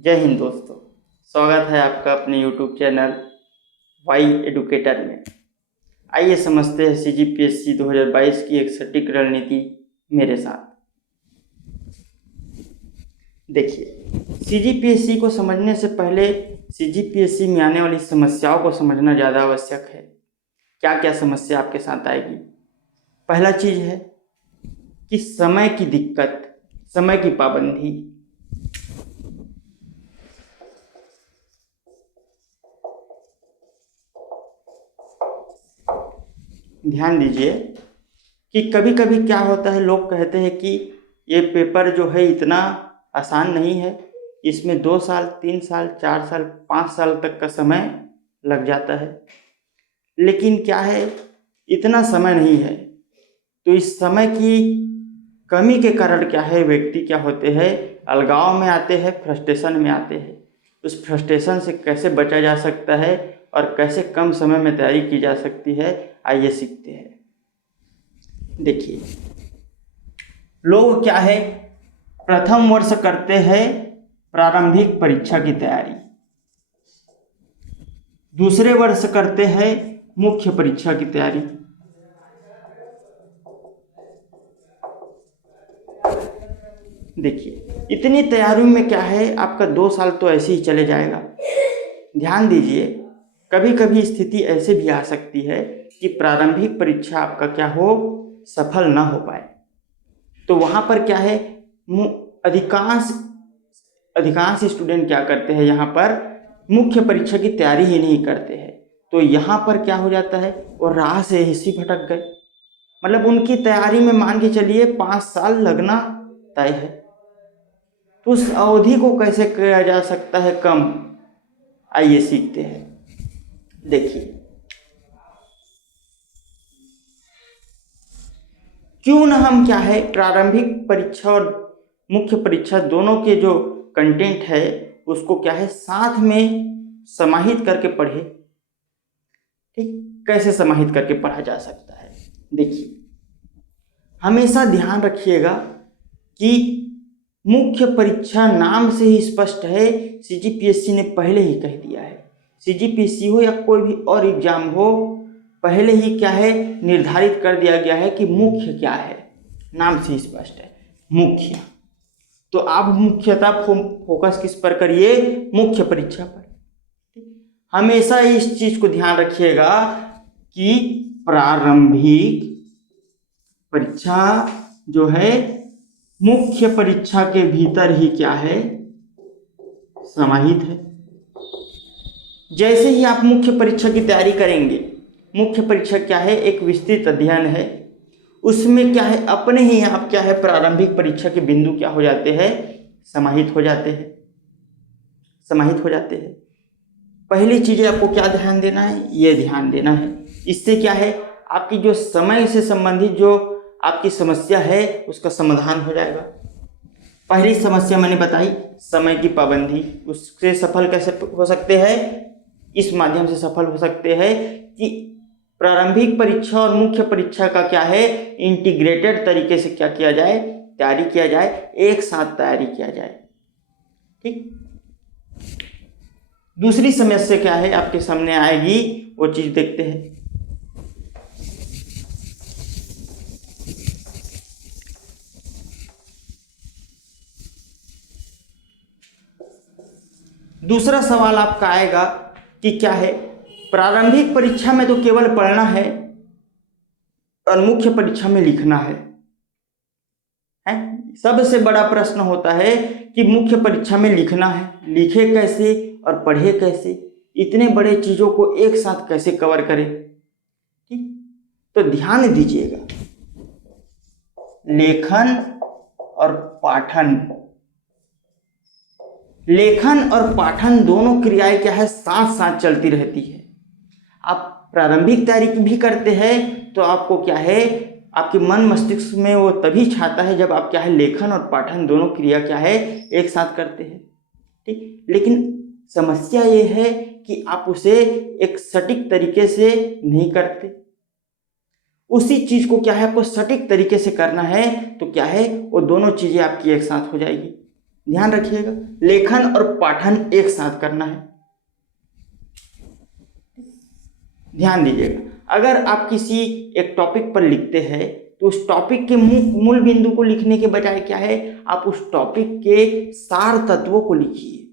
जय हिंद दोस्तों। स्वागत है आपका अपने YouTube चैनल वाई एडुकेटर में। आइए समझते हैं CGPSC 2022 की एक सटीक रणनीति मेरे साथ। देखिए, CGPSC को समझने से पहले CGPSC में आने वाली समस्याओं को समझना ज़्यादा आवश्यक है। क्या क्या समस्या आपके साथ आएगी। पहला चीज़ है कि समय की दिक्कत, समय की पाबंदी। ध्यान दीजिए कि कभी कभी क्या होता है, लोग कहते हैं कि ये पेपर जो है इतना आसान नहीं है, इसमें 2 साल 3 साल 4 साल 5 साल तक का समय लग जाता है। लेकिन क्या है, इतना समय नहीं है। तो इस समय की कमी के कारण क्या है, व्यक्ति क्या होते हैं, अलगाव में आते हैं, फ्रस्ट्रेशन में आते हैं। उस फ्रस्ट्रेशन से कैसे बचा जा सकता है और कैसे कम समय में तैयारी की जा सकती है, आइए सीखते हैं। देखिए, लोग क्या है, प्रथम वर्ष करते हैं प्रारंभिक परीक्षा की तैयारी, दूसरे वर्ष करते हैं मुख्य परीक्षा की तैयारी, देखिए इतनी तैयारी में क्या है, आपका 2 साल तो ऐसे ही चले जाएगा। ध्यान दीजिए, कभी कभी स्थिति ऐसे भी आ सकती है कि प्रारंभिक परीक्षा आपका क्या हो, सफल ना हो पाए। तो वहाँ पर क्या है, अधिकांश स्टूडेंट क्या करते हैं, यहाँ पर मुख्य परीक्षा की तैयारी ही नहीं करते हैं। तो यहाँ पर क्या हो जाता है, वो राह से हिस्सी भटक गए। मतलब उनकी तैयारी में मान के चलिए 5 साल लगना तय है। तो उस अवधि को कैसे किया जा सकता है कम, आइए सीखते हैं। देखिए, क्यों ना हम क्या है, प्रारंभिक परीक्षा और मुख्य परीक्षा दोनों के जो कंटेंट है उसको क्या है, साथ में समाहित करके पढ़े। ठीक, कैसे समाहित करके पढ़ा जा सकता है। देखिए, हमेशा ध्यान रखिएगा कि मुख्य परीक्षा नाम से ही स्पष्ट है, CGPSC ने पहले ही कह दिया है। CGPSC हो या कोई भी और एग्जाम हो, पहले ही क्या है, निर्धारित कर दिया गया है कि मुख्य क्या है, नाम से स्पष्ट है मुख्य। तो आप मुख्यतः फोकस किस पर करिए, मुख्य परीक्षा पर। हमेशा इस चीज को ध्यान रखिएगा कि प्रारंभिक परीक्षा जो है मुख्य परीक्षा के भीतर ही क्या है, समाहित है। जैसे ही आप मुख्य परीक्षा की तैयारी करेंगे, मुख्य परीक्षा क्या है, एक विस्तृत अध्ययन है, उसमें क्या है, अपने ही आप क्या है, प्रारंभिक परीक्षा के बिंदु क्या हो जाते हैं, समाहित हो जाते हैं, समाहित हो जाते हैं। पहली चीजें आपको क्या ध्यान देना है, ये ध्यान देना है। इससे क्या है, आपकी जो समय से संबंधित जो आपकी समस्या है उसका समाधान हो जाएगा। पहली समस्या मैंने बताई, समय की पाबंदी। उससे सफल कैसे हो सकते हैं, इस माध्यम से सफल हो सकते हैं कि प्रारंभिक परीक्षा और मुख्य परीक्षा का क्या है, इंटीग्रेटेड तरीके से क्या किया जाए, तैयारी किया जाए, एक साथ तैयारी किया जाए। ठीक, दूसरी समस्या क्या है आपके सामने आएगी, वो चीज देखते हैं। दूसरा सवाल आपका आएगा कि क्या है, प्रारंभिक परीक्षा में तो केवल पढ़ना है और मुख्य परीक्षा में लिखना है। सबसे बड़ा प्रश्न होता है कि मुख्य परीक्षा में लिखना है, लिखे कैसे और पढ़े कैसे, इतने बड़े चीजों को एक साथ कैसे कवर करें। ठीक, तो ध्यान दीजिएगा, लेखन और पाठन, लेखन और पाठन दोनों क्रियाएं क्या है, साथ साथ चलती रहती है। आप प्रारंभिक तैयारी भी करते हैं तो आपको क्या है, आपके मन मस्तिष्क में वो तभी छाता है जब आप क्या है, लेखन और पाठन दोनों क्रिया क्या है, एक साथ करते हैं। ठीक, लेकिन समस्या ये है कि आप उसे एक सटीक तरीके से नहीं करते। उसी चीज को क्या है, आपको सटीक तरीके से करना है, तो क्या है, वो दोनों चीजें आपकी एक साथ हो जाएगी। ध्यान रखिएगा, लेखन और पाठन एक साथ करना है। ध्यान दीजिएगा, अगर आप किसी एक टॉपिक पर लिखते हैं तो उस टॉपिक के मूल बिंदु को लिखने के बजाय क्या है, आप उस टॉपिक के सार तत्वों को लिखिए।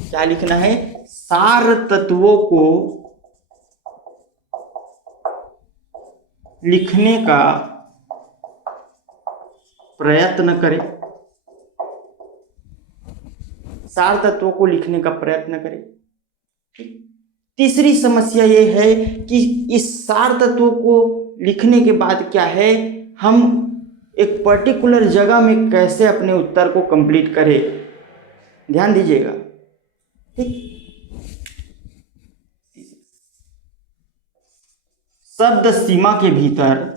क्या लिखना है, सार तत्वों को लिखने का प्रयत्न करें। सार तत्वों को लिखने का प्रयत्न करें। ठीक। तीसरी समस्या ये है कि इस सार तत्वों को लिखने के बाद क्या है, हम एक पर्टिकुलर जगह में कैसे अपने उत्तर को कंप्लीट करें। ध्यान दीजिएगा। ठीक। शब्द सीमा के भीतर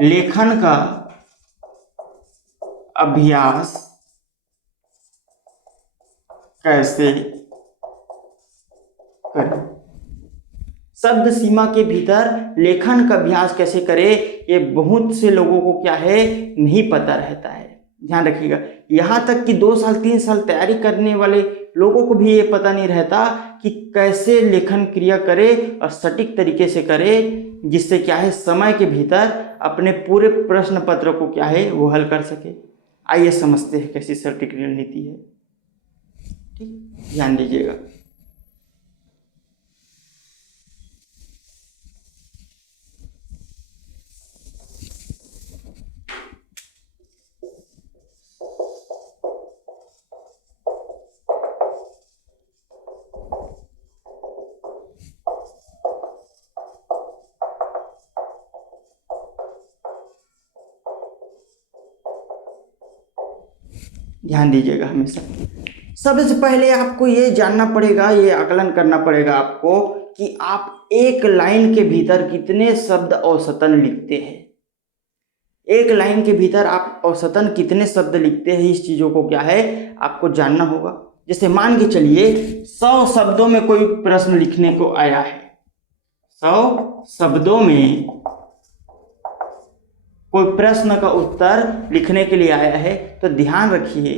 लेखन का अभ्यास कैसे करें। शब्द सीमा के भीतर लेखन का अभ्यास कैसे करें, ये बहुत से लोगों को क्या है, नहीं पता रहता है। ध्यान रखिएगा, यहाँ तक कि 2 साल 3 साल तैयारी करने वाले लोगों को भी ये पता नहीं रहता कि कैसे लेखन क्रिया करे और सटीक तरीके से करे, जिससे क्या है समय के भीतर अपने पूरे प्रश्न पत्र को क्या है वो हल कर सके। आइए समझते हैं कैसी सटीक रणनीति है। ठीक, ध्यान दीजिएगा। ध्यान दीजिएगा हमेशा। सबसे पहले आपको ये जानना पड़ेगा, ये आकलन करना पड़ेगा आपको कि आप एक लाइन के भीतर कितने शब्द औसतन लिखते हैं। एक लाइन के भीतर आप औसतन कितने शब्द लिखते हैं, इस चीज़ों को क्या है आपको जानना होगा। जैसे मान के चलिए 100 शब्दों में कोई प्रश्न लिखने को आया है, 100 शब्दों में कोई प्रश्न का उत्तर लिखने के लिए आया है, तो ध्यान रखिए,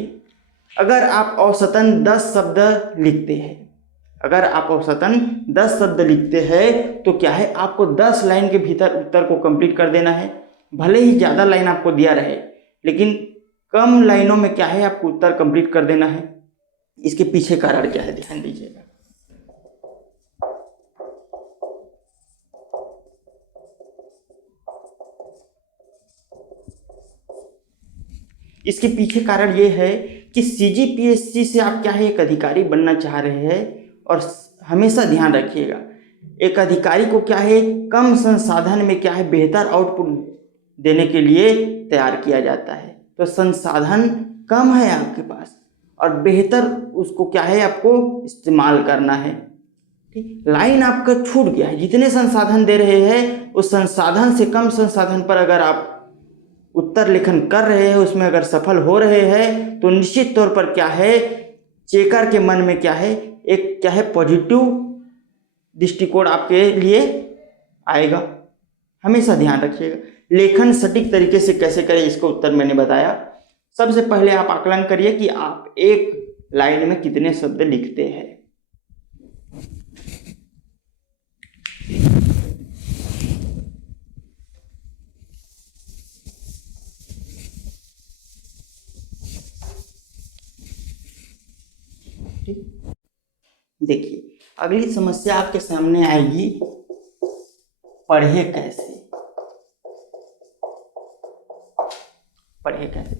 अगर आप औसतन 10 शब्द लिखते हैं, अगर आप औसतन 10 शब्द लिखते हैं तो क्या है आपको 10 लाइन के भीतर उत्तर को कंप्लीट कर देना है। भले ही ज़्यादा लाइन आपको दिया रहे, लेकिन कम लाइनों में क्या है आपको उत्तर कंप्लीट कर देना है। इसके पीछे कारण क्या है, ध्यान दीजिएगा। इसके पीछे कारण ये है कि सीजीपीएससी से आप क्या है एक अधिकारी बनना चाह रहे हैं, और हमेशा ध्यान रखिएगा एक अधिकारी को क्या है कम संसाधन में क्या है बेहतर आउटपुट देने के लिए तैयार किया जाता है। तो संसाधन कम है आपके पास और बेहतर उसको क्या है आपको इस्तेमाल करना है। ठीक, लाइन आपका छूट गया है, जितने संसाधन दे रहे हैं उस संसाधन से कम संसाधन पर अगर आप उत्तर लेखन कर रहे हैं, उसमें अगर सफल हो रहे हैं, तो निश्चित तौर पर क्या है चेकर के मन में क्या है एक क्या है पॉजिटिव दृष्टिकोण आपके लिए आएगा। हमेशा ध्यान रखिएगा। लेखन सटीक तरीके से कैसे करें, इसका उत्तर मैंने बताया। सबसे पहले आप आकलन करिए कि आप एक लाइन में कितने शब्द लिखते हैं। ठीक, देखिए अगली समस्या आपके सामने आएगी, पढ़े कैसे। पढ़े कैसे,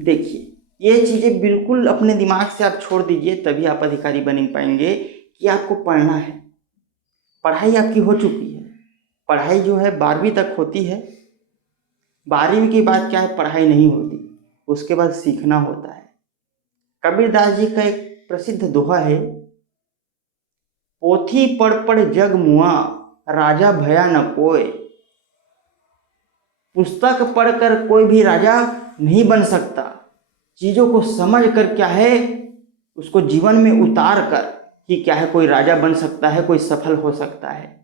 देखिए ये चीज़ें बिल्कुल अपने दिमाग से आप छोड़ दीजिए, तभी आप अधिकारी बन पाएंगे कि आपको पढ़ना है। पढ़ाई आपकी हो चुकी है, पढ़ाई जो है 12वीं तक होती है, 12वीं के बाद क्या है पढ़ाई नहीं होती, उसके बाद सीखना होता है। कबीरदास जी का एक प्रसिद्ध दोहा है, पोथी पढ़ पढ़ जग मुआ राजा भया न कोय। पुस्तक पढ़कर कोई भी राजा नहीं बन सकता, चीज़ों को समझ कर क्या है उसको जीवन में उतार कर ही क्या है कोई राजा बन सकता है, कोई सफल हो सकता है।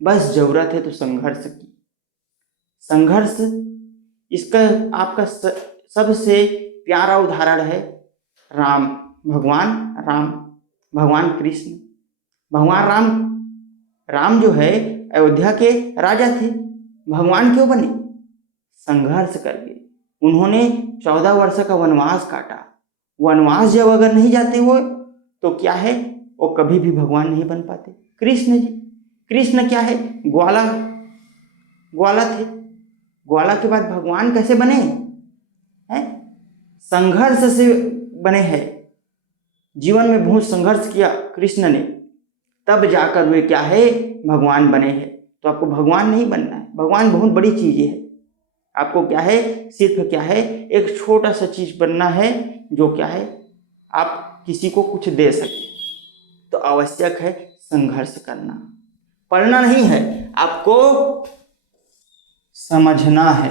बस जरूरत है तो संघर्ष की। संघर्ष इसका आपका सबसे प्यारा उदाहरण है राम, भगवान राम, भगवान कृष्ण। भगवान राम जो है अयोध्या के राजा थे। भगवान क्यों बने? संघर्ष करके। उन्होंने 14 वर्ष का वनवास काटा। वनवास जब अगर नहीं जाते वो तो क्या है, वो कभी भी भगवान नहीं बन पाते। कृष्ण जी, कृष्ण क्या है, ग्वाला थे। ग्वाला के बाद भगवान कैसे बने हैं? संघर्ष से बने हैं। जीवन में बहुत संघर्ष किया कृष्ण ने, तब जाकर वे क्या है, भगवान बने हैं। तो आपको भगवान नहीं बनना है। भगवान बहुत बड़ी चीज है। आपको क्या है, सिर्फ क्या है, एक छोटा सा चीज बनना है जो क्या है, आप किसी को कुछ दे सके। तो आवश्यक है संघर्ष करना। पढ़ना नहीं है, आपको समझना है।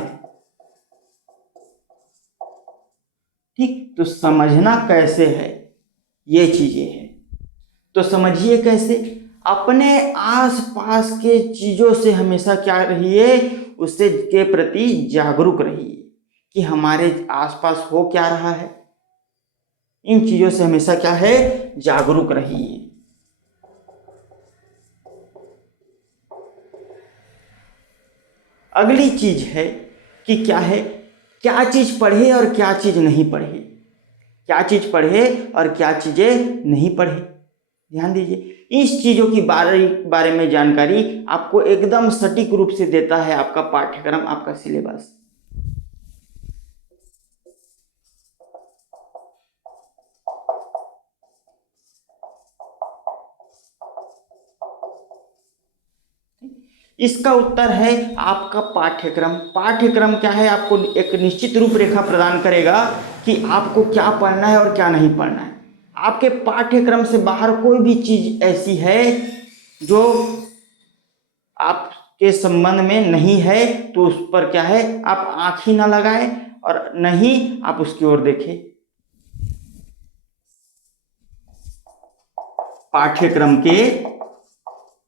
ठीक, तो समझना कैसे है, ये चीजें हैं। तो समझिए कैसे, अपने आसपास के चीजों से हमेशा क्या रहिए, उससे के प्रति जागरूक रहिए कि हमारे आसपास हो क्या रहा है। इन चीजों से हमेशा क्या है, जागरूक रहिए। अगली चीज है कि क्या है, क्या चीज पढ़े और क्या चीज नहीं पढ़े। क्या चीज पढ़े और क्या चीजें नहीं पढ़े, ध्यान दीजिए। इस चीजों की बारे में जानकारी आपको एकदम सटीक रूप से देता है आपका पाठ्यक्रम, आपका सिलेबस। इसका उत्तर है आपका पाठ्यक्रम। पाठ्यक्रम क्या है, आपको एक निश्चित रूपरेखा प्रदान करेगा कि आपको क्या पढ़ना है और क्या नहीं पढ़ना है। आपके पाठ्यक्रम से बाहर कोई भी चीज ऐसी है जो आपके संबंध में नहीं है तो उस पर क्या है, आप आंख ही ना लगाएं और नहीं आप उसकी ओर देखें। पाठ्यक्रम के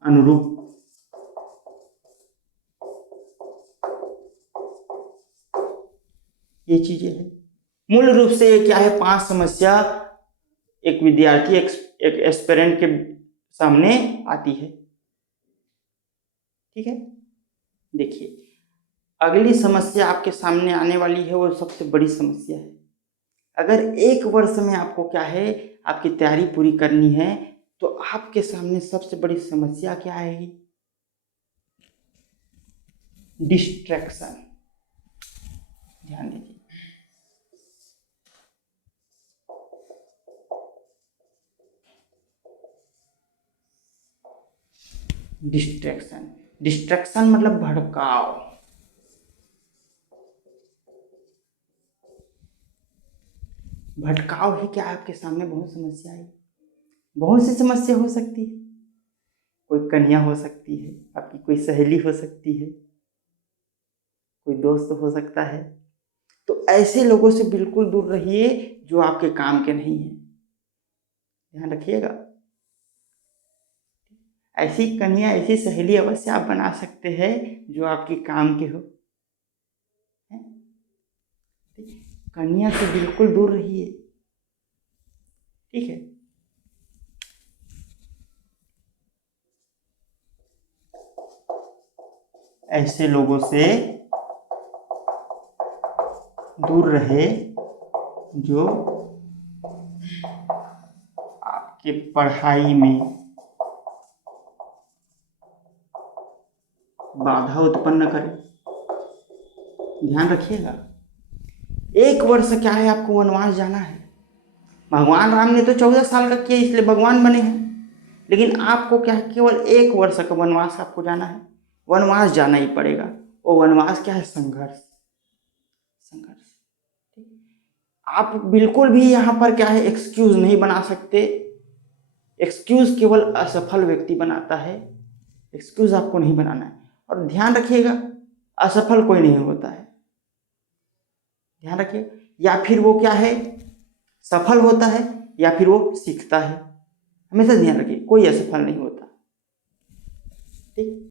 अनुरूप ये चीजें हैं। मूल रूप से क्या है, 5 समस्या एक विद्यार्थी एक एस्पिरेंट के सामने आती है। ठीक है, देखिए अगली समस्या आपके सामने आने वाली है, वो सबसे बड़ी समस्या है। अगर 1 वर्ष में आपको क्या है, आपकी तैयारी पूरी करनी है तो आपके सामने सबसे बड़ी समस्या क्या आएगी, डिस्ट्रैक्शन। ध्यान दीजिए, डिस्ट्रैक्शन। डिस्ट्रैक्शन मतलब भड़काव। भटकाव ही क्या है आपके सामने, बहुत समस्या है। बहुत सी समस्या हो सकती है। कोई कन्या हो सकती है, आपकी कोई सहेली हो सकती है, कोई दोस्त हो सकता है। तो ऐसे लोगों से बिल्कुल दूर रहिए जो आपके काम के नहीं है, ध्यान रखिएगा। ऐसी कन्या, ऐसी सहेली अवश्य आप बना सकते हैं जो आपके काम के हो। कन्या से बिल्कुल दूर रहिए, ठीक है। ऐसे लोगों से दूर रहे जो आपके पढ़ाई में बाधा उत्पन्न करे। ध्यान रखिएगा, 1 वर्ष क्या है, आपको वनवास जाना है। भगवान राम ने तो 14 साल का किया इसलिए भगवान बने हैं, लेकिन आपको क्या है, केवल 1 वर्ष का वनवास आपको जाना है। वनवास जाना ही पड़ेगा। वो वनवास क्या है, संघर्ष। आप बिल्कुल भी यहाँ पर क्या है, एक्सक्यूज नहीं बना सकते। एक्सक्यूज केवल असफल व्यक्ति बनाता है, एक्सक्यूज आपको नहीं बनाना है। और ध्यान रखिएगा, असफल कोई नहीं होता है, ध्यान रखिए। या फिर वो क्या है, सफल होता है, या फिर वो सीखता है। हमेशा ध्यान रखिए, कोई असफल नहीं होता, ठीक।